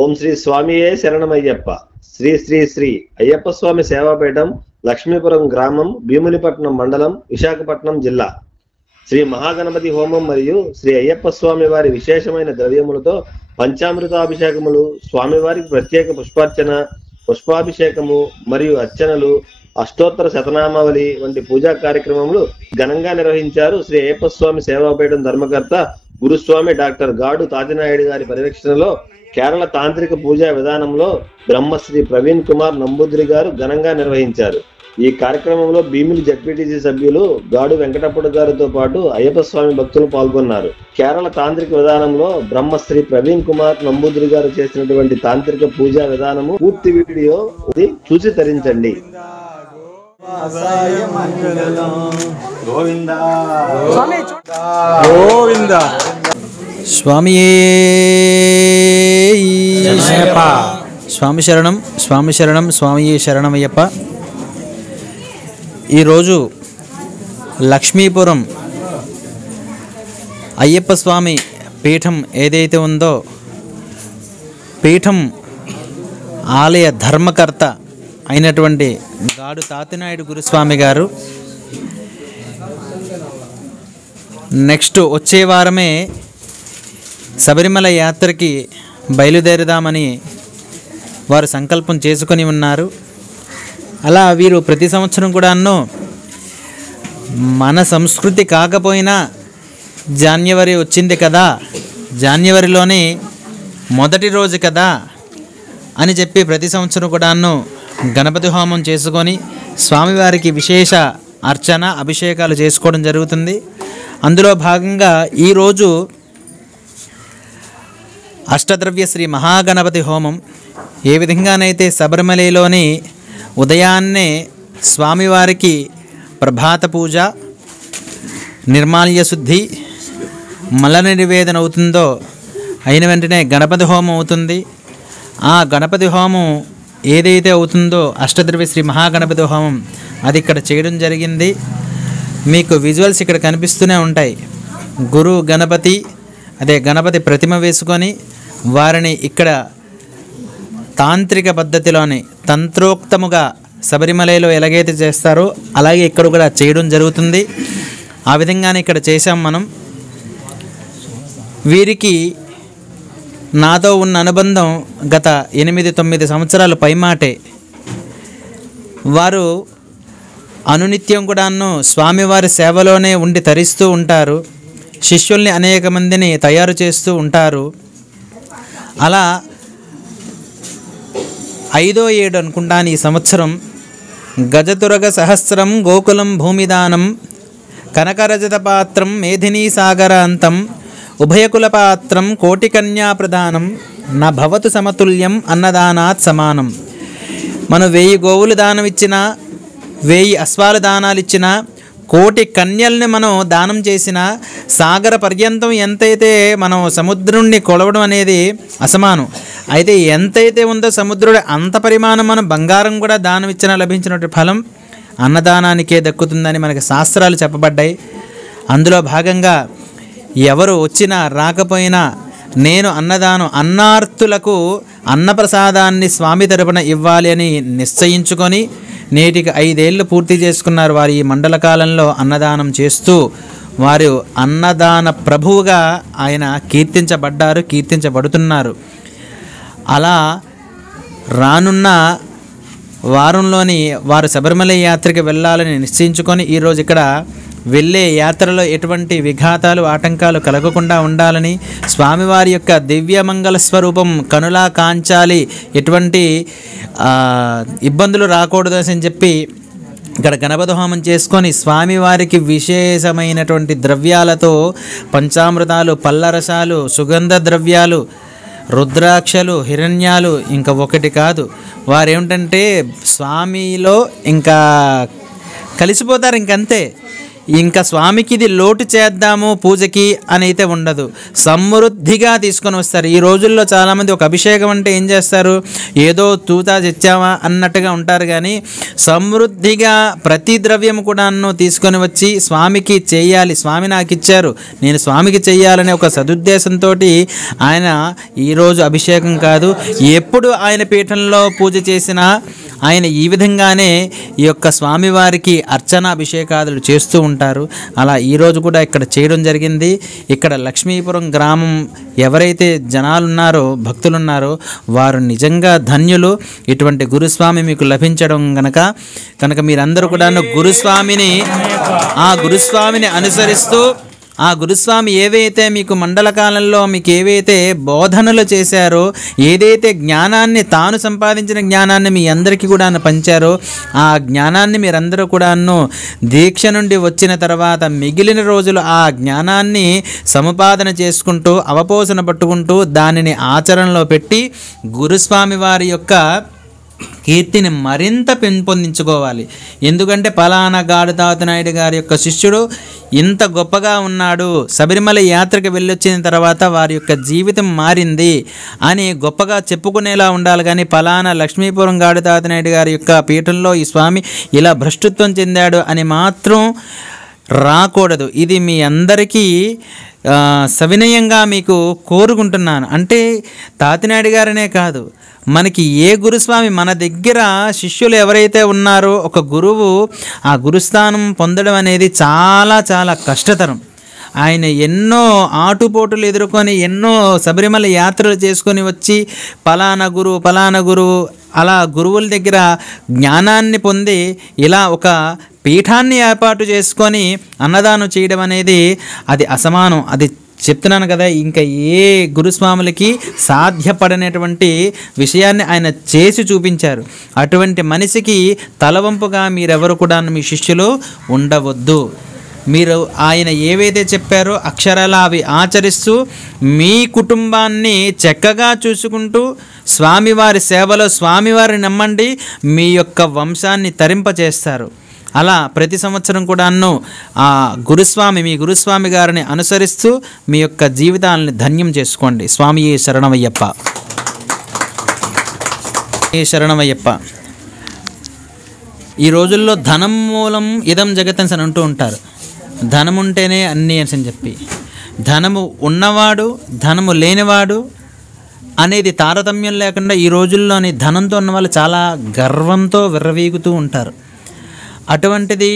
ఓం శ్రీ స్వామియే శరణమయ్యప్ప. శ్రీ శ్రీ శ్రీ అయ్యప్ప స్వామి సేవాపీఠం, లక్ష్మీపురం గ్రామం, భీమునిపట్నం మండలం, విశాఖపట్నం జిల్లా. శ్రీ మహాగణపతి హోమం మరియు శ్రీ అయ్యప్ప స్వామి వారి విశేషమైన ద్రవ్యములతో పంచామృతాభిషేకములు, స్వామివారికి ప్రత్యేక పుష్పార్చన, పుష్పాభిషేకము మరియు అర్చనలు, అష్టోత్తర శతనామావళి వంటి పూజా కార్యక్రమములు ఘనంగా నిర్వహించారు. శ్రీ అయ్యప్ప స్వామి సేవాపీఠం ధర్మకర్త గురుస్వామి డాక్టర్ గాడు తాతినాయుడు గారి పర్యవేక్షణలో కేరళ తాంత్రిక పూజా విధానంలో బ్రహ్మశ్రీ ప్రవీణ్ కుమార్ నంబూద్రి గారు ఘనంగా నిర్వహించారు. ఈ కార్యక్రమంలో భీమిలి జడ్పీటీసీ సభ్యులు గాడు వెంకటప్పుడు గారితో పాటు అయ్యప్ప స్వామి భక్తులు పాల్గొన్నారు. కేరళ తాంత్రిక విధానంలో బ్రహ్మశ్రీ ప్రవీణ్ కుమార్ నంబూద్రి గారు చేసినటువంటి తాంత్రిక పూజా విధానము పూర్తి వీడియో చూసి తరించండి. స్వామియే స్వామి శరణం, స్వామి శరణం, స్వామియే శరణమయ్యప్ప. ఈరోజు లక్ష్మీపురం అయ్యప్ప స్వామి పీఠం ఏదైతే ఉందో, పీఠం ఆలయ ధర్మకర్త అయినటువంటి గాడు తాతినాయుడు గురుస్వామి గారు నెక్స్ట్ వచ్చే వారమే శబరిమల యాత్రకి బయలుదేరుదామని వారు సంకల్పం చేసుకొని ఉన్నారు. అలా వీరు ప్రతి సంవత్సరం కూడాను మన సంస్కృతి కాకపోయినా జాన్యువరి వచ్చింది కదా, జాన్యువరిలోనే మొదటి రోజు కదా అని చెప్పి ప్రతి సంవత్సరం కూడాను గణపతి హోమం చేసుకొని స్వామివారికి విశేష అర్చన, అభిషేకాలు చేసుకోవడం జరుగుతుంది. అందులో భాగంగా ఈరోజు అష్టద్రవ్య శ్రీ మహాగణపతి హోమం ఏ విధంగానైతే శబరిమలలోని ఉదయాన్నే స్వామివారికి ప్రభాత పూజ, నిర్మాల్య శుద్ధి, మల నివేదన అవుతుందో అయిన వెంటనే గణపతి హోమం అవుతుంది. ఆ గణపతి హోమం ఏదైతే అవుతుందో అష్టద్రవ్య శ్రీ మహాగణపతి హోమం అది ఇక్కడ చేయడం జరిగింది. మీకు విజువల్స్ ఇక్కడ కనిపిస్తూనే ఉంటాయి. గురు గణపతి, అదే గణపతి ప్రతిమ వేసుకొని వారిని ఇక్కడ తాంత్రిక పద్ధతిలోని తంత్రోక్తముగా శబరిమలలో ఎలాగైతే చేస్తారో అలాగే ఇక్కడ కూడా చేయడం జరుగుతుంది. ఆ విధంగానే ఇక్కడ చేశాం మనం. వీరికి నాతో ఉన్న అనుబంధం గత 8-9 సంవత్సరాల పైమాటే. వారు అనునిత్యం కూడాను స్వామివారి సేవలోనే ఉండి తరిస్తూ ఉంటారు. శిష్యుల్ని అనేక మందిని తయారు చేస్తూ ఉంటారు. అలా 5వ ఏడు అనుకుంటాను ఈ సంవత్సరం. గజతురగ సహస్రం గోకులం భూమిదానం కనకరజత పాత్రం మేధినీ సాగర అంతం ఉభయకుల పాత్రం కోటికన్యా ప్రదానం నా భవతు సమతుల్యం అన్నదానాత్ సమానం. మనం 1000 గోవులు దానం ఇచ్చినా, 1000 అశ్వాల దానాలు ఇచ్చినా, 1,000,000 కన్యల్ని మనం దానం చేసిన సాగర పర్యంతం ఎంతైతే మనం సముద్రుణ్ణి కొలవడం అనేది అసమానం. అయితే ఎంతైతే ఉందో సముద్రుడు అంత పరిమాణం మనం బంగారం కూడా దానం ఇచ్చినా లభించినటువంటి ఫలం అన్నదానానికే దక్కుతుందని మనకి శాస్త్రాలు చెప్పబడ్డాయి. అందులో భాగంగా ఎవరు వచ్చినా రాకపోయినా నేను అన్నార్తులకు అన్నప్రసాదాన్ని స్వామి తరపున ఇవ్వాలి అని నిశ్చయించుకొని నేటికి 5 ఏళ్ళు పూర్తి చేసుకున్నారు. వారు ఈ మండల కాలంలో అన్నదానం చేస్తూ వారు అన్నదాన ప్రభువుగా ఆయన కీర్తించబడ్డారు, కీర్తించబడుతున్నారు. అలా రానున్న వారంలోని వారు శబరిమల యాత్రకి వెళ్ళాలని నిశ్చయించుకొని ఈరోజు ఇక్కడ వెళ్ళే యాత్రలో ఎటువంటి విఘాతాలు, ఆటంకాలు కలగకుండా ఉండాలని, స్వామివారి యొక్క దివ్యమంగళ స్వరూపం కనులా కాంచాలి, ఎటువంటి ఇబ్బందులు రాకూడదు అని చెప్పి ఇక్కడ గణపతి హోమం చేసుకొని స్వామివారికి విశేషమైనటువంటి ద్రవ్యాలతో పంచామృతాలు, పల్లరసాలు, సుగంధ ద్రవ్యాలు, రుద్రాక్షలు, హిరణ్యాలు ఇంకా ఒకటి కాదు. వారేమిటంటే స్వామిలో ఇంకా కలిసిపోతారు. ఇంకంతే ఇంకా స్వామికి ఇది లోటు చేద్దాము పూజకి అని అయితే ఉండదు. సమృద్ధిగా తీసుకొని వస్తారు. ఈ రోజుల్లో చాలామంది ఒక అభిషేకం అంటే ఏం చేస్తారు, ఏదో తూతా తెచ్చామా అన్నట్టుగా ఉంటారు. కానీ సమృద్ధిగా ప్రతి ద్రవ్యం కూడా తీసుకొని వచ్చి స్వామికి చేయాలి, స్వామి నాకు ఇచ్చారు, నేను స్వామికి చేయాలనే ఒక సదుద్దేశంతో ఆయన ఈరోజు అభిషేకం కాదు, ఎప్పుడు ఆయన పీఠంలో పూజ చేసినా ఆయన ఈ విధంగానే ఈ యొక్క స్వామివారికి అర్చనాభిషేకాదులు చేస్తూ ఉంటారు. అలా ఈరోజు కూడా ఇక్కడ చేయడం జరిగింది. ఇక్కడ లక్ష్మీపురం గ్రామం ఎవరైతే జనాలున్నారో, భక్తులున్నారో వారు నిజంగా ధన్యులు. ఇటువంటి గురుస్వామి మీకు లభించడం కనుక మీరందరూ కూడా ఆ గురుస్వామిని అనుసరిస్తూ, ఆ గురుస్వామి ఏవైతే మీకు మండల కాలంలో మీకు ఏవైతే బోధనలు చేశారో, ఏదైతే జ్ఞానాన్ని తాను సంపాదించిన జ్ఞానాన్ని మీ అందరికీ కూడా పంచారో, ఆ జ్ఞానాన్ని మీరందరూ కూడాను దీక్ష నుండి వచ్చిన తర్వాత మిగిలిన రోజులు ఆ జ్ఞానాన్ని సముపాదన చేసుకుంటూ, అవపోసన పట్టుకుంటూ దానిని ఆచరణలో పెట్టి గురుస్వామి వారి యొక్క కీర్తిని మరింత పెంపొందించుకోవాలి. ఎందుకంటే పలానా గాడుతాత నాయుడు గారి యొక్క శిష్యుడు ఇంత గొప్పగా ఉన్నాడు, శబరిమల యాత్రకు వెళ్ళొచ్చిన తర్వాత వారి యొక్క జీవితం మారింది అని గొప్పగా చెప్పుకునేలా ఉండాలి. కానీ పలానా లక్ష్మీపురం గాడుతాత నాయుడు గారి యొక్క పీఠంలో ఈ స్వామి ఇలా భ్రష్టుత్వం చెందాడు అని మాత్రం రాకూడదు. ఇది మీ అందరికీ సవినయంగా మీకు కోరుకుంటున్నాను. అంటే తాతినాయుడు గారనే కాదు, మనకి ఏ గురుస్వామి మన దగ్గర శిష్యులు ఎవరైతే ఉన్నారో, ఒక గురువు ఆ గురుస్థానం పొందడం అనేది చాలా చాలా కష్టతరం. ఆయన ఎన్నో ఆటుపోటులు ఎదుర్కొని ఎన్నో శబరిమల యాత్రలు చేసుకొని వచ్చి పలానా గురువు అలా గురువుల దగ్గర జ్ఞానాన్ని పొంది ఇలా ఒక పీఠాన్ని ఏర్పాటు చేసుకొని అన్నదానం చేయడం అనేది అది అసమానం. అది చెప్తున్నాను కదా, ఇంకా ఏ గురుస్వాములకి సాధ్యపడనటువంటి విషయాన్ని ఆయన చేసి చూపించారు. అటువంటి మనిషికి తలవంపుగా మీరెవరు కూడా మీ శిష్యులు ఉండవద్దు. మీరు ఆయన ఏవైతే చెప్పారో అక్షరాల అవి ఆచరిస్తూ మీ కుటుంబాన్ని చక్కగా చూసుకుంటూ స్వామివారి సేవలో స్వామివారిని నమ్మండి, మీ యొక్క వంశాన్ని తరింపచేస్తారు. అలా ప్రతి సంవత్సరం కూడాను ఆ మీ గురుస్వామి గారిని అనుసరిస్తూ మీ యొక్క జీవితాలను ధన్యం చేసుకోండి. స్వామి శరణమయ్యప్ప. శరణమయ్యప్ప. ఈ రోజుల్లో ధనం మూలం ఇదం జగత్ అని అంటూ ఉంటారు. ధనం ఉంటేనే అన్నీ అని చెప్పి, ధనము ఉన్నవాడు ధనము లేనివాడు అనేది తారతమ్యం లేకుండా ఈ రోజుల్లోని ధనంతో ఉన్న వాళ్ళు చాలా గర్వంతో విర్రవీగుతూ ఉంటారు. అటువంటిది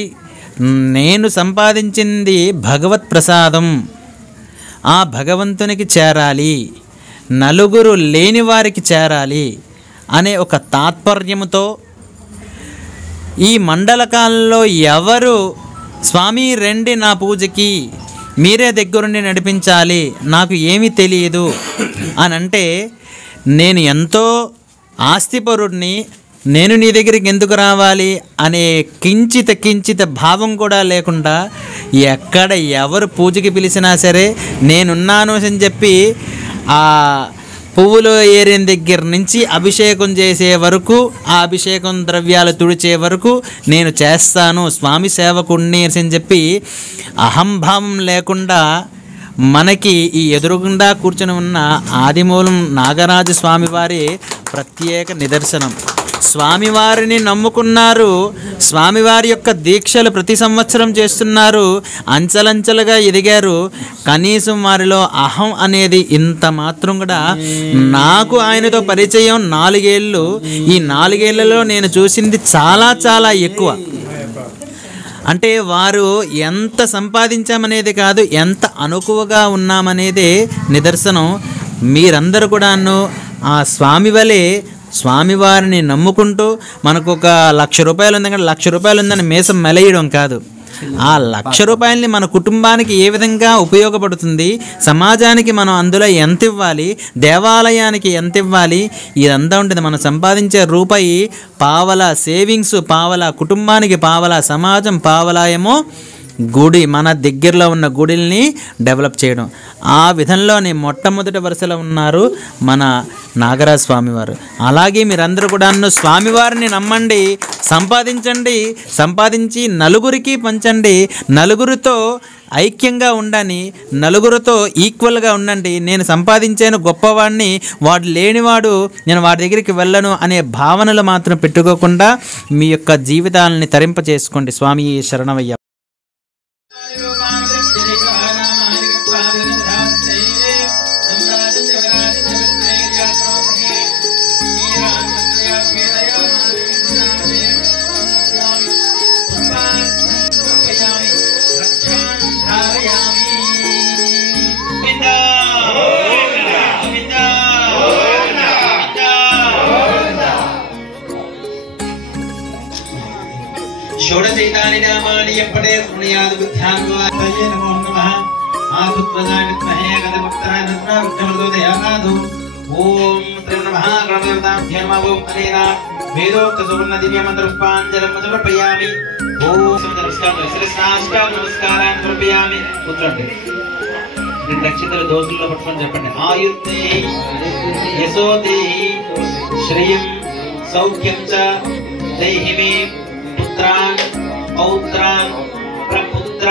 నేను సంపాదించింది భగవత్ ప్రసాదం, ఆ భగవంతునికి చేరాలి, నలుగురు లేని వారికి చేరాలి అనే ఒక తాత్పర్యముతో ఈ మండలకాలంలో ఎవరు స్వామి రండి నా పూజకి, మీరే దగ్గరుండి నడిపించాలి, నాకు ఏమీ తెలియదు అని అంటే, నేను ఎంతో ఆస్తిపరుడిని, నేను నీ దగ్గరికి ఎందుకు రావాలి అనే కించిత భావం కూడా లేకుండా ఎక్కడ ఎవరు పూజకి పిలిచినా సరే నేనున్నాను అని చెప్పి ఆ పువ్వులు ఏరిన దగ్గర నుంచి అభిషేకం చేసే వరకు, ఆ అభిషేకం ద్రవ్యాలు తుడిచే వరకు నేను చేస్తాను, స్వామి సేవకుణ్ణి అని చెప్పి అహంభావం లేకుండా మనకి ఈ ఎదురుగుండా కూర్చొని ఉన్న ఆదిమూలం నాగరాజ స్వామివారి ప్రత్యేక నిదర్శనం. స్వామివారిని నమ్ముకున్నారు, స్వామివారి యొక్క దీక్షలు ప్రతి సంవత్సరం చేస్తున్నారు, అంచెలంచెలుగా ఎదిగారు. కనీసం వారిలో అహం అనేది ఇంత మాత్రం కూడా, నాకు ఆయనతో పరిచయం 4 ఏళ్ళు, ఈ 4 ఏళ్లలో నేను చూసింది చాలా చాలా ఎక్కువ. అంటే వారు ఎంత సంపాదించామనేది కాదు, ఎంత అనుకువగా ఉన్నామనేదే నిదర్శనం. మీరందరూ కూడాను ఆ స్వామి వలె స్వామివారిని నమ్ముకుంటూ మనకు ఒక 1,00,000 రూపాయలు ఉందంటే 1,00,000 రూపాయలు ఉందని మేసం మెలయడం కాదు, ఆ 1,00,000 రూపాయలని మన కుటుంబానికి ఏ విధంగా ఉపయోగపడుతుంది, సమాజానికి మనం అందులో ఎంత ఇవ్వాలి, దేవాలయానికి ఎంత ఇవ్వాలి, ఇదంతా ఉంటుంది. మనం సంపాదించే రూపాయి పావలా సేవింగ్స్, పావలా కుటుంబానికి, పావలా సమాజం, పావలా ఏమో గుడి మన దగ్గరలో ఉన్న గుడిల్ని డెవలప్ చేయడం. ఆ విధంలోనే మొట్టమొదటి వరుసలో ఉన్నారు మన నాగరాజ స్వామివారు. అలాగే మీరందరూ కూడా స్వామివారిని నమ్మండి, సంపాదించండి, సంపాదించి నలుగురికి పంచండి, నలుగురితో ఐక్యంగా ఉండండి, నలుగురితో ఈక్వల్గా ఉండండి. నేను సంపాదించాను గొప్పవాడిని, వాడు లేనివాడు నేను వాడి దగ్గరికి వెళ్ళను అనే భావనలు మాత్రం పెట్టుకోకుండా మీ యొక్క జీవితాలని తరింప చేసుకోండి. స్వామి శరణమయ్య. షోడశైతాని నామాని ఎప్పటే శృణుయాద్ బుద్ధ్యాన్వాయ నమో నమః ఆదుత్వజాయ విద్మహే గణపత్రాయ ప్రచోదయాత్. ఓం శ్రీ నమః గణదేవతాభ్యో నమః. ఓం అనేన వేదోక్త సువర్ణ దివ్య మంత్ర పుష్పాంజలిం సమర్పయామి. ఓం నమస్కారం శ్రీశాస్త్రాం నమస్కారాన్ని సమర్పయామి. కూర్చోండి. రెండు నక్షత్రాల దోసుల్లో పట్టుకొని చెప్పండి. ఆయుర్తే యశోదే శ్రియం సౌఖ్యం చ దేహి మే పుత్రాన్ పౌత్రాన్ ప్రపుత్ర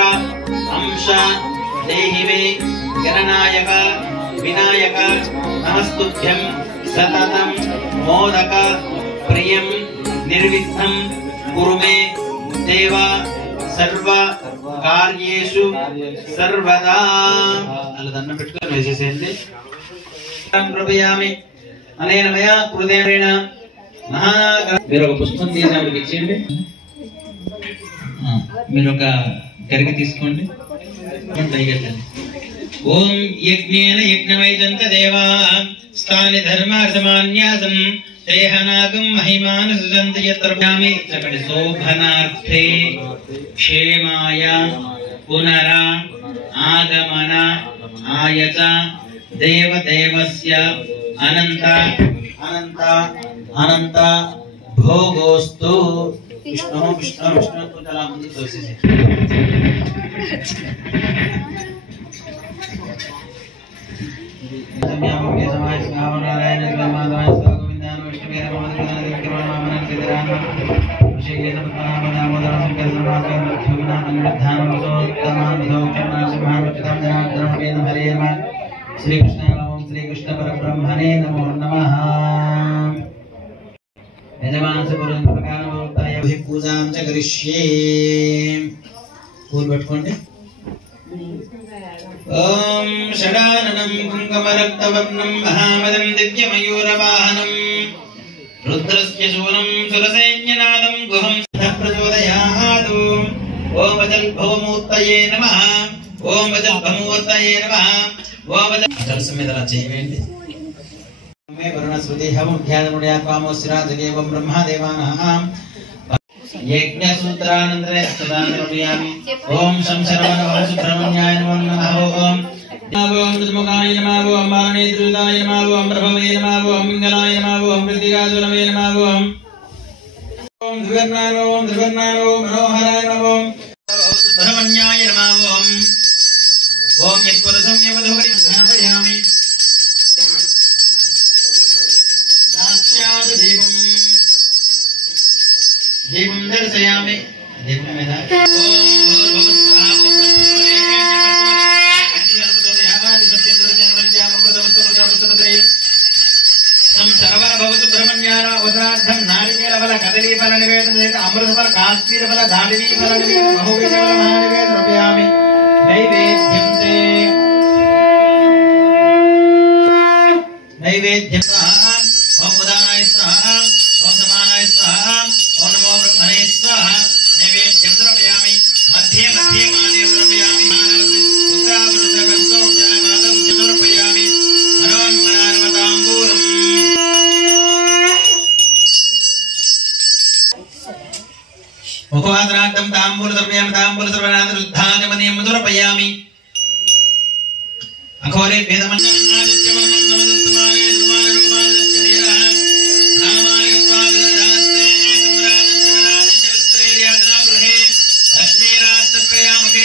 అంశ దేహి మే గణనాయక వినాయక నమస్తుభ్యం సతతం మోదక ప్రియం నిర్విఘ్నం కురు మే దేవ సర్వ కార్యేషు సర్వదా. అలా దండం పెట్టుకొని వేసేసేయండి. కృపయామి అనేన మయా కృతేన మీరు ఒక పుష్పం తీసి ఆవిడకి ఇచ్చేయండి. మీరు ఒక గరిక తీసుకోండి. ఓం యజ్ఞేన యజ్ఞమైదంత దేవా స్థాని ధర్మార్థమాన్యాసం దేహనాగం మహిమాన సుజంత యత్రయామి. చెప్పండి. శోభనార్థే క్షేమాయ పునర ఆగమన ఆయచ దేవదేవస్య అనంత అనంత అనంత భోగోస్తు. విష్ణు విష్ణు విష్ణు చాలా మంది తోసేసి శ్రీకృష్ణ శ్రీకృష్ణ పరబ్రహ్మణే నమో నమః. పూజాం చ కరిష్యే. పూలు పట్టుకోండి. ఓం షడాననం కుంకుమరక్తవర్ణం మహామదం దివ్యమయూరవాహనం రుద్రస్య శూలం సురసైన్యనాదం గుహం ప్రచోదయాత్. ఓం వజల్భవమూర్తయే నమః. ఓం వజల్భవమూర్తయే నమః. ఓం వజల్ తులసి మీద అలా చేయండి. వరుణస్వతి హవముఖ్యాదముడ్యాత్వామోస్రాజగేవం బ్రహ్మదేవానాం యజ్ఞసూత్రానంతరే సదానరమయామి. ఓం శంశరవణ సుబ్రహ్మణ్యాయ నమో నమః. ఓం ఓం దుర్ముఖాయ నమః. ఓం బాలనేత్రుదాయ నమః. ఓం ప్రభవే నమః. ఓం మంగళాయ నమః. ఓం ప్రతిగాదులవే నమః. ఓం ఓం ధ్రువర్ణాయ నమః. ఓం ధ్రువర్ణాయ నమః. ఓం మనోహరాయ నమః. ఓం సుబ్రహ్మణ్యాయ నమః. ఓం ఓం యత్పురుషం యవధూరి ధ్యాపయామి. సాక్షాత్ దీపం దీపం దర్శయామి. దీపం మీద ఓం భూర్భువస్వః. ఓం శరవణ భవ సుబ్రహ్మణ్యాయ అవసరార్థం నారికేల ఫల కదలీ ఫల నివేదన చేత అమృత ఫల కాశ్మీర ఫల దాడిని ఫల నివేదన బహువిధ ఫల మహానివేదన రూపయామి. నైవేద్యం తే నైవేద్యం. ఓం ఉదానాయ స్వాహ. ఓం సమానాయ స్వాహ. ఓం నమో బ్రహ్మణే స్వాహ. నైవేద్యం ద్రవ్యామి. మధ్యే మధ్యే మాన్యం ద్రవ్యామి. ఉత్తరావృతకస్తోక్షణమాదం ద్రవ్యామి. మనోన్మనాన్మతాంబూలం. ముఖవాసనార్థం తాంబూల ద్రవ్యామి. తాంబూల ద్రవ్యానంతరుద్ధాగమనీయం ద్రవ్యామి. అఘోరే భేదమన్నం ఆదిత్యవర్ణం నమదస్తమానే దుమాన రూపాదస్య ధీరః నామానికత్వాదరాస్తే తుమ్రాజస్య వినాదస్య విస్త్రేర్యాదనా గృహే లక్ష్మీరాజస్య ముఖే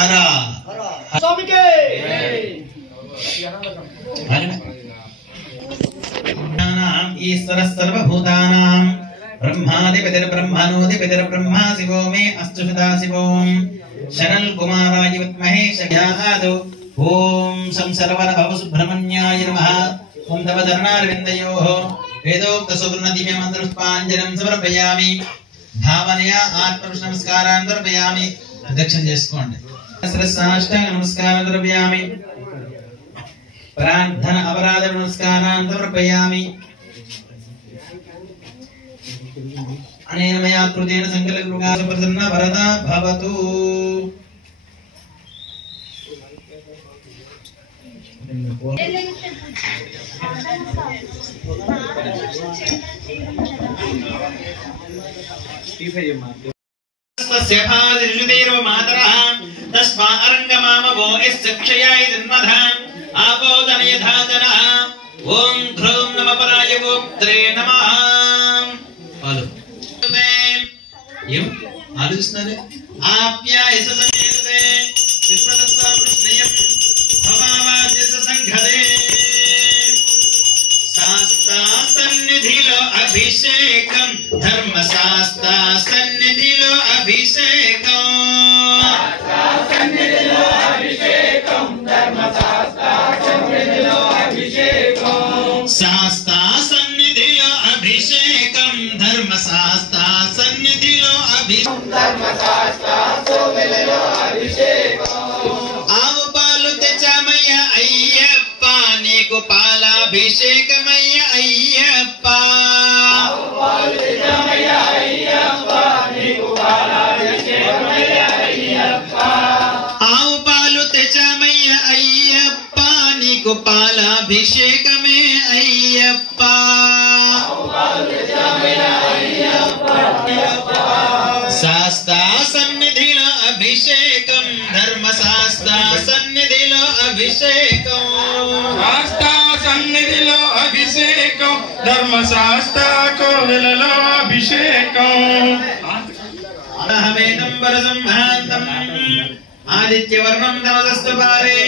హర స్వామికే ఈశ్వర సర్వభూతానాం బ్రహ్మాధిపతిర్బ్రహ్మణోధిపతిర్బ్రహ్మా శివో మే అస్తు సదాశివోం శరణల్ కుమారాయ విద్మహే శయాదో ఓం సంసర్వర భవ సుబ్రహ్మణ్యాయ నమః ఓం తవ చరణారవిందయోః వేదోక్త సువర్ణ దివ్య మంత్రపుష్పాంజలిం సమర్పయామి భావనయా ఆత్మ నమస్కారాన్ని సమర్పయామి ప్రదక్షిణ చేసుకోండి సాష్టాంగ నమస్కారం సమర్పయామి ప్రార్థన అపరాధ నమస్కారాన్ని సమర్పయామి అనేన మయా కృతేన సంకల్ప ప్రసన్న వరద భవతు తస్మా అరంగమామవో యస్క్షయాయ జన్మధాం ఆపోదనయధాతన ఓం ధ్రువం నమ పరాయ గోత్రే నమః ఏం ఆలోచిస్తున్నారు ఆప్యాయస సంకేతే విశ్వదస్స కృష్ణయం భవావాద్యస సంఘదే శాస్త్రా సన్నిధిలో అభిషేకం ధర్మశాస్త్ర సన్నిధిలో అభిషేకం శాస్త్ర సన్నిధిలో అభిషేకం ధర్మశాస్త్ర సన్నిధిలో ఆవు పాలు తెచ్చామయ్య అయ్యప్ప నీకు పాలాభిషేకమయ్య అయ్యప్ప ఆవు పాలు తెచ్చామయ్య అయ్యప్ప నీకు పాలాభిషేకమయ్య అయ్యప్ప శాస్త్ర సన్నిధిలో అభిషేకం ధర్మశాస్త్ర సన్నిధిలో అభిషేకం శాస్త్ర సన్నిధిలో అభిషేకం ధర్మశాస్త్ర కోవెలలో అభిషేకం అహమేతం వరసంభాంతం ఆదిత్యవర్ణం తమసస్తు పారే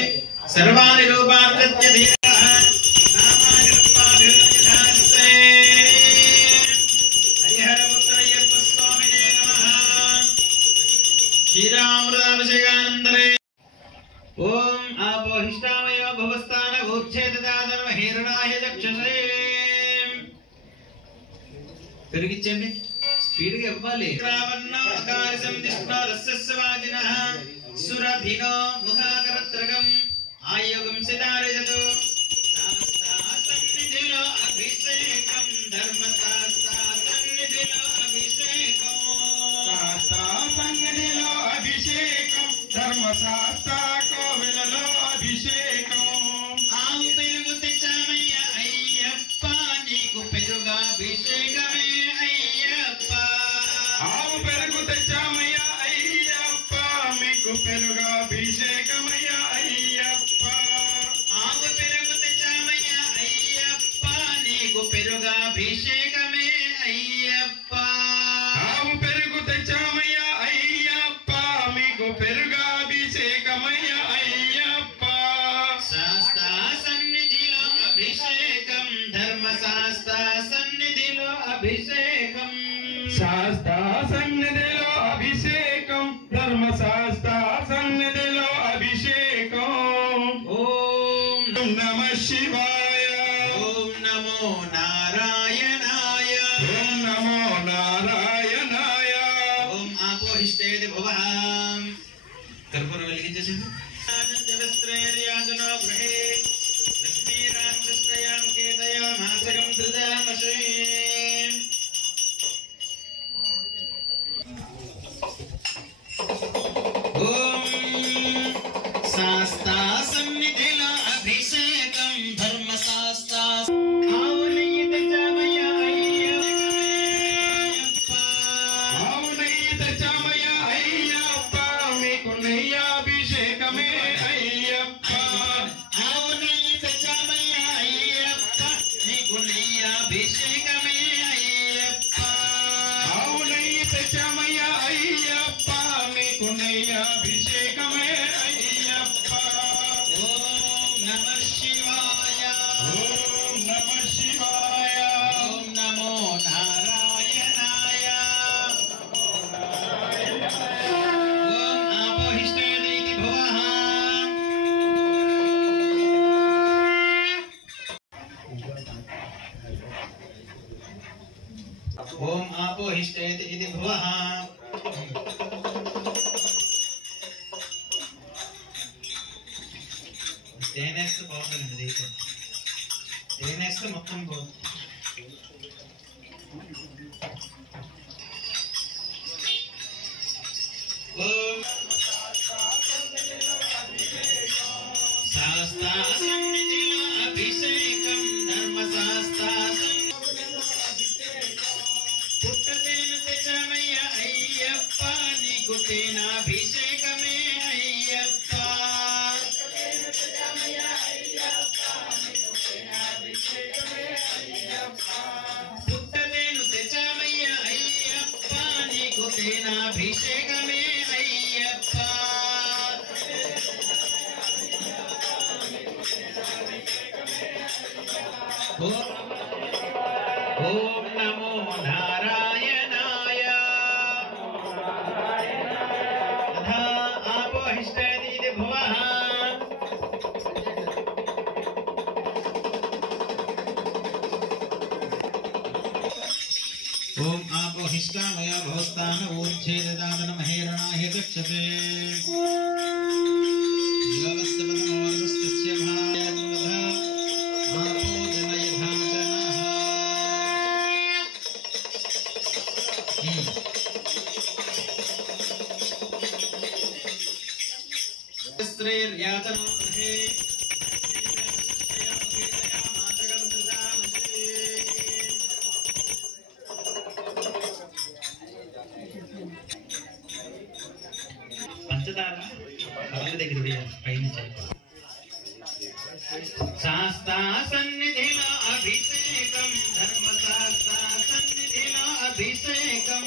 సర్వాణి రూపాన్ ప్రత్యధీరః నామాని రూపాభిర్నిధాస్తే హరిహరపుత్రయ్యప్ప స్వామినే నమః శ్రీరామృతాభిషేకానందరే ఓం ఆపోహిష్టామయో భవస్థాన ఊర్ఛేదాదర్వ హీరణాయ చక్షసే పెరిగిచ్చండి స్పీడ్ గా ఇవ్వాలి రావణాకారిసం దిష్ణోరస్యస్వాజినః సురభినో ముఖాకరత్రగం ఆయోగం సితారయతు శాస్త్ర సన్నిధిలో అభిషేకం ధర్మశాస్త్ర సన్నిధిలో అభిషేకం శాస్త్ర సన్నిధిలో అభిషేకం ధర్మశాస్త్ర కోవెలలో అభిషేకం ఆవు పెరుగు తెచ్చామయ్య అయ్యప్ప నీకు పెరుగాభిషేకమే అయ్యప్ప ఆవు పెరుగు తెచ్చామయ్య అయ్యప్ప మీకు పెరుగాభిషేకమయ్య అయ్యప్ప ఆవు పెరుగు తెచ్చామయ్య అయ్యప్ప నీకు పెరుగాభిషేకమే అయ్యప్ప ఆవు పెరుగు తెచ్చామయ్య అయ్యప్ప మీకు పెరుగాభిషేకమయ్య అయ్యప్ప శాస్త్ర సన్నిధిలో అభిషేకం ధర్మశాస్త్ర సన్నిధిలో అభిషేకం శాస్త్ర సన్నిధిలో అభిషేకం ధర్మశాస్త్ర సన్నిధిలో అభిషేకం ఓం నమః శివాయ ఓం నమో నారాయణాయ ఓం నమో నారాయణాయ ఓం ఆపోహిష్టేది భువః కర్పూరం వెలిగించేసింది గృహే లక్ష్మీరామకృష్ణయాం కేతయాం హాసకం ధృతామశే ఓం శాస్త్ర సన్నిధిలో అభిషేకం ధర్మశాస్త్ర ఆవు నెయ్యి తెచ్చామయ్య అయ్యప్ప ఆవు నెయ్యి తెచ్చామయ్య అయ్యప్ప మీకు నెయ్యాభిషేకమే అయ్యప్ప ఆవు నెయ్యి తెచ్చామయ్య అయ్యప్ప నీకు నెయ్యాభిషేకమే అయ్యప్ప ఆవు నెయ్యి తెచ్చామయ్య అయ్యప్ప మీకు నెయ్యాభిషేకమే తేనేస్తే బాగుంటుంది దీంట్లో. తేనేస్తే మొత్తం పోతుంది. అభిషేకం పుట్టతేను తెచ్చమయ్య అయ్యప్ప నీకు తేనాభిషేకమే అయ్యప్ప. పుట్టతేను తెచ్చమయ్య అయ్యప్ప నీకు తేనాభిషేకమే అయ్యప్ప. ఓం నమో నారాయణాయ. తథా ఆపోహిష్ఠేతి భువః. ఓం ఆపోహిష్ఠామయ భవస్థాన ఊర్ఛేదదాన మహేరణాయ గచ్చతే. యోగస్తవనమోర్వస్తస్య భాయన్వధ పంచదార కళ్ళ దగ్గర పైనుంచి శాస్త్ర సన్నిధిలో అభిషేకం ధర్మశాస్త్ర సన్నిధిలో అభిషేకం.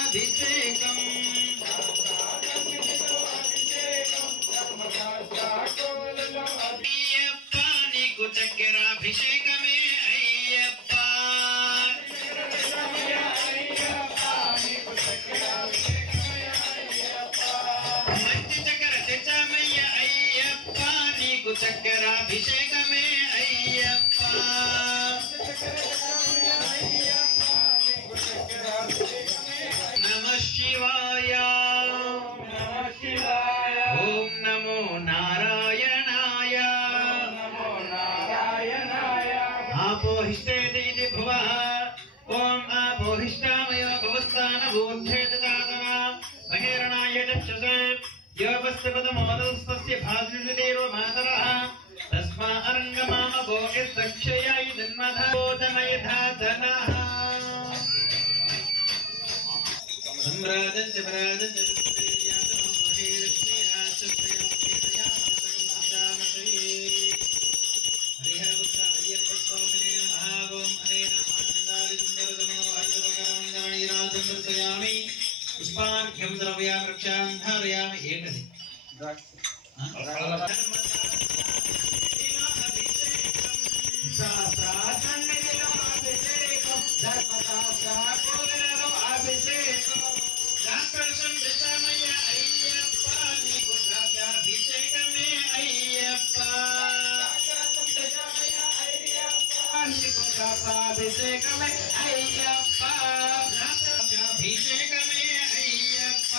అభిషేకం అయ్యప్ప నీకు చక్కెరాభిషేకమే అయ్యప్ప. మంచి చక్కెర తెచ్చామయ్య అయ్యప్ప నీకు చక్కెరాభిషేకమే అయ్యప్ప. నమః శివాయ. ఓం నమో నారాయణాయ. ఆపోహిష్ఠేతి భువః. ఓం ఆపోహిష్ఠామయో భవస్థాన ఊర్ధ్వేదదాతన మహేరణాయ చక్షసే. యోగస్య పదమోదస్తస్య భాజృషుదేరో మాతరః. తస్మా అరంగమామ భోగిస్తక్షయాయ జన్మధోదమయధాతనః. సంరాజస్య పరాజస్య విశ్వేర్యాతనం మహేలక్ష్మీరాజస్య హరిహరపుత్ర అయ్యప్ప స్వామినే నమః. ఓం అనేన ఆనందాది సుందరతమో హరితమకరంగాణి రాజం దర్శయామి. పుష్పార్ఘ్యం ద్రవ్యాం రక్షాం ధారయామి. ఏంటది? అభిషేకమే అయ్యప్ప. అభిషేకమే అయ్యప్ప. అభిషేకమే అయ్యప్ప.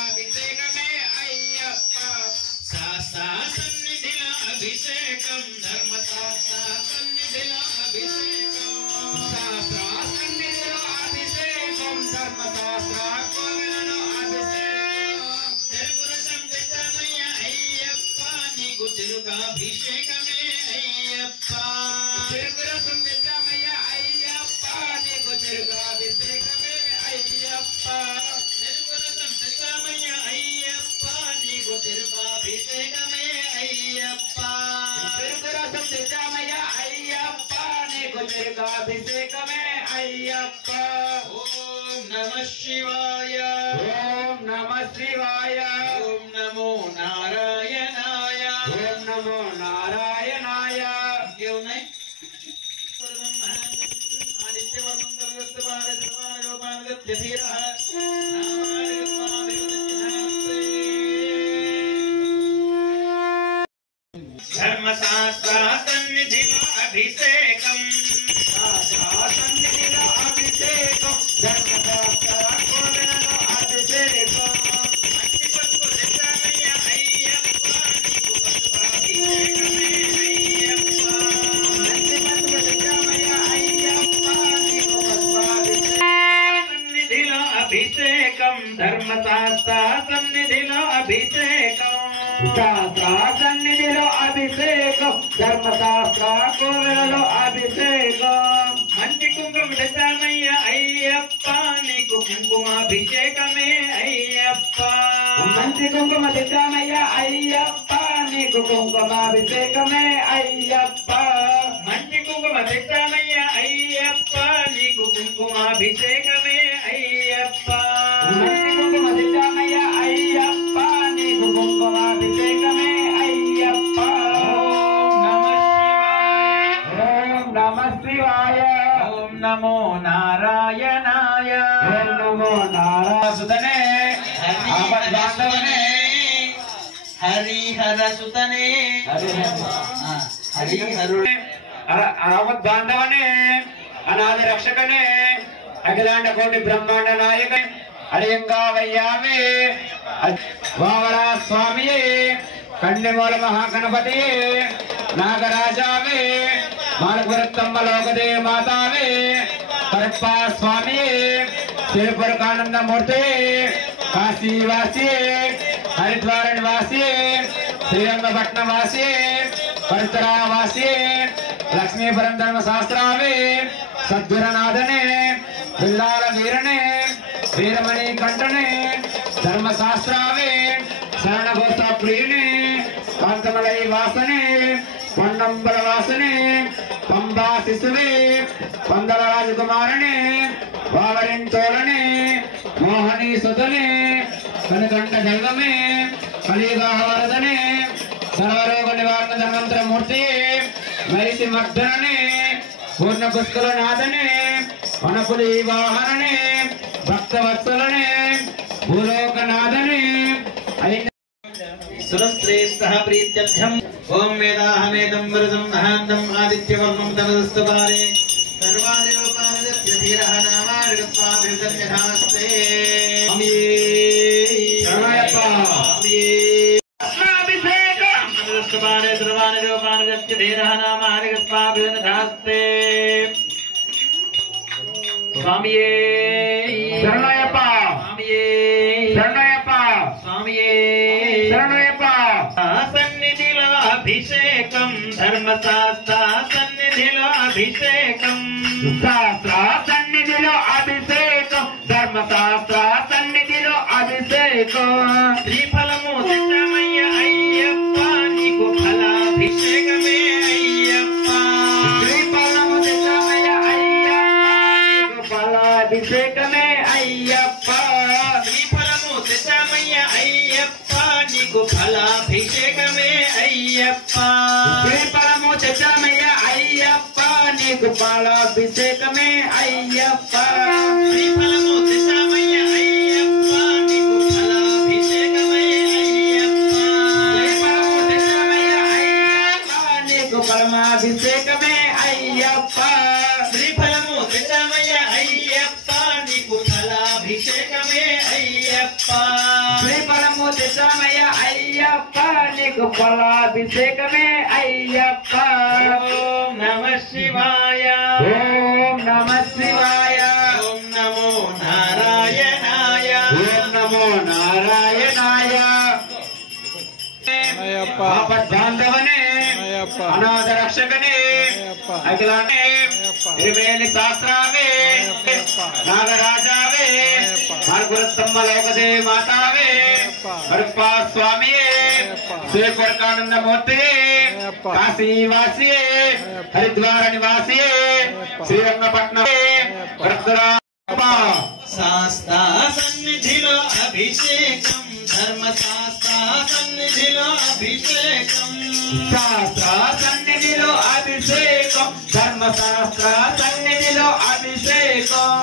అభిషేకమే అయ్యప్ప. శాస్త్ర సన్నిధిలో అభిషేకం ధర్మశాస్త్ర సన్నిధిలో అభిషేకం. శాస్త్ర సన్నిధిలో అభిషేకం ధర్మశాస్త్ర కోవిలలో అభిషేకం. తెలుగు రసం తెచ్చమయ్య అయ్యప్ప నీకు తెలుగాభిషేకమే అయ్యప్ప. తెలుగు రసం తెచ్చమయ్య అయ్యప్ప నీకు తెలుగాభిషేకమే అయ్యప్ప. తెలుగు రసం తెచ్చమయ్య అయ్యప్ప నీకు తెలుగాభిషేకమే అయ్యప్ప. తెలుగు రసం తెచ్చమయ్య అయ్యప్ప నీకు తెలుగాభిషేకమే అయ్యప్ప. ఓం నమః శివాయ. ఓం నమః శివాయ. ఓం నమో నారాయణాయ. ఓం నమో నారాయణాయ. ఇంకేమున్నాయి? ఆదిత్యవర్ణం తలగస్తు భారత రూపానుగత్యధీరః ధర్మశాస్త్ర సన్నిధిలో అభిషేకం సన్నిధిలో అభిషేకం ధర్మశాస్త్ర కోవెలలో అభిషేకం మంచి పసుపు తెచ్చామయ్య అయ్యప్ప నీకు పసుపాభిషేకమే అయ్యప్ప మంచి పసుపు తెచ్చామయ్య అయ్యప్ప నీకు పసుపాభిషేకం సన్నిధిలో అభిషేకం ధర్మశాస్త్ర సన్నిధిలో అభిషేకం శాస్త్ర సన్నిధిలో అభిషేకం ధర్మశాస్త్ర కోవెలలో అభిషేకం మంచి కుంకుమ తెచ్చామయ్య అయ్యప్ప నీకు కుంకుమాభిషేకమే అయ్యప్ప మంచి కుంకుమ తెచ్చామయ్య అయ్యప్ప నీకు కుంకుమాభిషేకమే అయ్యప్ప మంచి కుంకుమ తెచ్చామయ్య అయ్యప్ప నీకు కుంకుమాభిషేకమే అయ్యప్ప మంచి కుంకుమ తెచ్చామయ్య అయ్యప్ప నీకు కుంకుమాభిషేకమే అయ్యప్ప ఓం నమః శివాయ ఓం నమ శివాయ ఓం నమో నారాయణాయ ఓం నమో నారాయణసుతనే హరిహరసుతనే హరిహరసుతనే హరిహరుడే బాంధవనే అనాథ రక్షకనే అఖిలాండ కోటి బ్రహ్మాండ నాయక అడియంగా వయ్యావే వావరా స్వామియే కండెమూల మహాగణపతి నాగరాజావే మాలపురత్తమ్మ లోకదే మాతావే కరప్పా స్వామియే శ్రీపురకానందమూర్తి కాశీవాసి హరిద్వార నివాసి శ్రీరంగపట్నం వాసి పరిసరావాసి లక్ష్మీపురం ధర్మశాస్త్రావే సద్గురనాథనే పిల్లాల వీరనే వీరమణి కంఠనే ధర్మశాస్త్రావే శరణగోత ప్రియునే కాంతమలై వాసనే పొన్నంబల వాసనే పంబా శిశువే పందల రాజకుమారనే వావరింతోళనే మోహనీ సుతనే కనకంఠ దైవమే కలియుగా వరదనే సర్వరోగ నివారణ ధన్వంతరమూర్తి మరిసి మర్దననే పూర్ణ పుష్కల నాథనే వనపులి వాహననే భక్తవత్సలనే భూలోకనాథనే సురశ్రేష్ఠ ప్రీత్యర్థం ఓం వేదాహమేదం వరదం మహాంతం ఆదిత్యవర్మం తమదస్తు పారే సర్వాణి రూపానిత్య ధీరః నామార్గస్వాభిర్గన్యధాస్తే శరణయ్యప్ప. అభిషేకం తమదస్తు పారే సర్వాణి రూపానిత్య ధీరః నామార్గస్వాభిర్గన్యధాస్తే స్వామియే శరణయ్యప్ప. స్వామియే శరణయ్యప్ప. స్వామియే శరణయ్యప్ప. సన్నిధిలో అభిషేకం ధర్మశాస్త్ర సన్నిధిలో అభిషేకం శాస్త్ర సన్నిధిలో అభిషేకం ధర్మశాస్త్ర సన్నిధిలో అభిషేకం శ్రీఫలము తెచ్చామయ్య అయ్యప్ప నీకు ఫలాభిషేకమే అయ్యప్ప శ్రీఫలము తెచ్చామయ్య అయ్యప్ప నీకు ఫలాభిషేకమే అయ్యప్ప శ్రీఫలము తెచ్చామయ్య అయ్యప్ప నీకు ఫలాభిషేకమే అయ్యప్ప శ్రీఫలము తెచ్చామయ్య అయ్యప్ప నీకు ఫలాభిషేకమే అయ్యప్ప శ్రీఫలము తెచ్చామయ్య అయ్యప్ప నీకు ఫలాభిషేకమే అయ్యప్ప శ్రీఫలము తెచ్చామయ్య అయ్యప్ప నీకు ఫలమాభిషేకమే అయ్యప్ప శ్రీఫలము తెచ్చామయ్య అయ్యప్ప నీకు ఫలాభిషేకమే అయ్యప్ప శ్రీఫలము తెచ్చామయ్య అయ్యప్ప నీకు ఫలాభిషేకమే అయ్యప్ప ఓం నమః శివాయ ఓం నమ శివాయ ఓం నమో నారాయణాయ ఓం నమో నారాయణాయ బాంధవనే అనాథ రక్షకనే అఖిలానే ఇరువేలి శాస్త్రావే నాగరాజావే మార్గురస్తమ్మ లోకదే మాతావే కరుప్పా స్వామియే శ్రీపురకానందమూర్తి కాశీవాసి హరిద్వార నివాసి శ్రీరంగపట్నం శాస్త్ర సన్నిధిలో అభిషేకం ధర్మశాస్త్ర సన్నిధిలో అభిషేకం శాస్త్ర సన్నిధిలో అభిషేకం ధర్మశాస్త్ర సన్నిధిలో అభిషేకం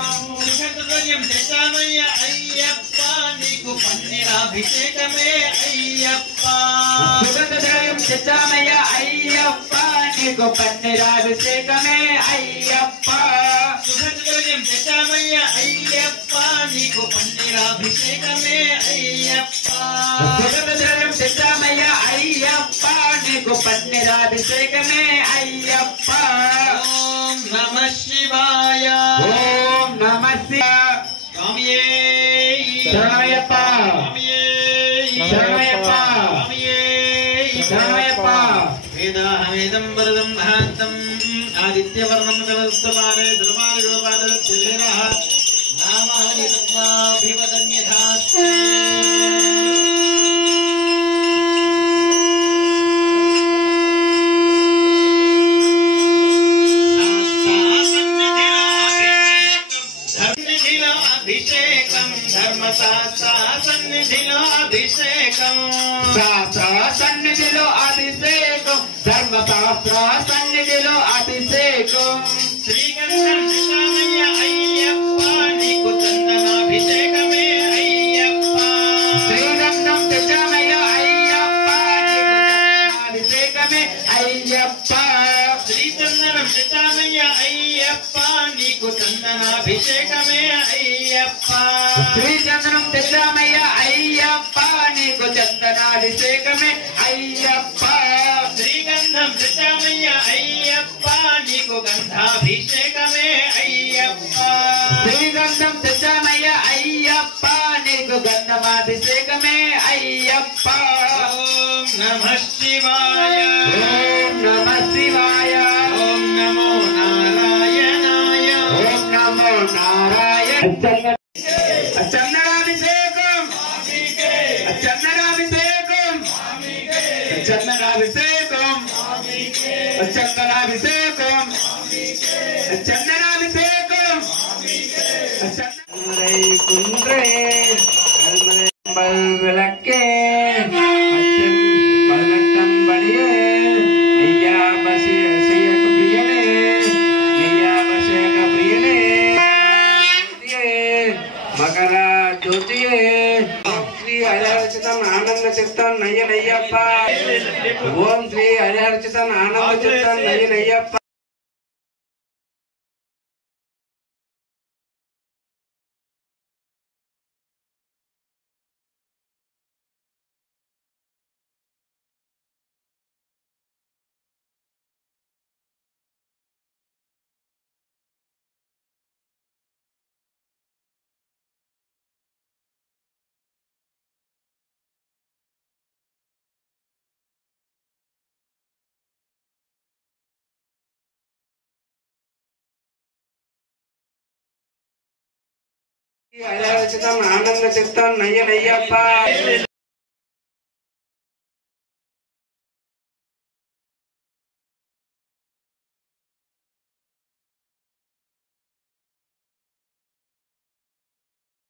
సుఖద్రవ్యం తెచ్చామయ్య అయ్యప్ప నీకు పన్నీరాభిషేకమే అయ్యప్ప సుగంధ ద్రవ్యం తెచ్చామయ్య అయ్యప్ప నీకు పన్నీరాభిషేకమే అయ్యప్ప శుభద్రవ్యం తెచ్చామయ్య అయ్యప్ప నీకు పన్నీరాభిషేకమే అయ్యప్ప సుగంధద్రవ్యం తెచ్చామయ్య అయ్యప్ప నీకు పన్నీరాభిషేకమే అయ్యప్ప ఓం నమః శివాయ ఓం నమః శివాయ స్వామియే శరణమయ్యప్ప స్వామియే శరణమయ్యప్ప స్వామియే శరణమయ్యప్ప వేదాహమేదం వరదం మహాంతం ఆదిత్యవర్ణం సరస్వపాదే ధర్మానుగోపాదరక్షేరః నామాని రత్నాభివదన్యథాస్తి అభిషేకం ధర్మశాస్త్ర సన్నిధిలో అభిషేకం శాస్త్ర సన్నిధిలో అభిషేకం ధర్మశాస్త్ర సన్నిధిలో అభిషేకం శ్రీగంధం తెచ్చామయ్య అయ్యప్ప నీకు చందనాభిషేకమే అయ్యప్ప శ్రీగంధం తెచ్చామయ్య అయ్యప్ప అభిషేకమే అయ్యప్ప శ్రీచందనం తెచ్చామయ్య అయ్యప్ప నీకు చందనాభిషేకమే అయ్యప్ప శ్రీచంద్రం తెచ్చామయ్య అయ్యప్ప నీకు చందనాభిషేకమే అయ్యప్ప శ్రీగంధం తెచ్చామయ్య అయ్యప్ప నీకు గంధాభిషేకమే అయ్యప్ప శ్రీగంధం తెచ్చామయ్య అయ్యప్ప నీకు గంధమాభిషేకమే అయ్యప్ప ఓం నమః శివాయ ఓం నమః శివాయ ఓం నమో నారాయణాయ ఓం నమో నారాయణ చందనాభిషేకం చందనాభిషేకం చందనాభిషేకం చందనాభిషేకం చందనాభిషేకం குன்றே விளக்கே 18 படியே ஐயா பசிய பிரியனே ஐயா பசிய பிரியனே மகர ஜோதியே శ్రీ హరిహరచితం ఆనంద చిత్తం నయ్యనయ్యప్ప ఓం శ్రీ హరిహరచితం ఆనంద చిత్తం నయ్యనయ్యప్ప హరిహరచితం ఆనంద చిత్తం నయ్యనయ్యప్ప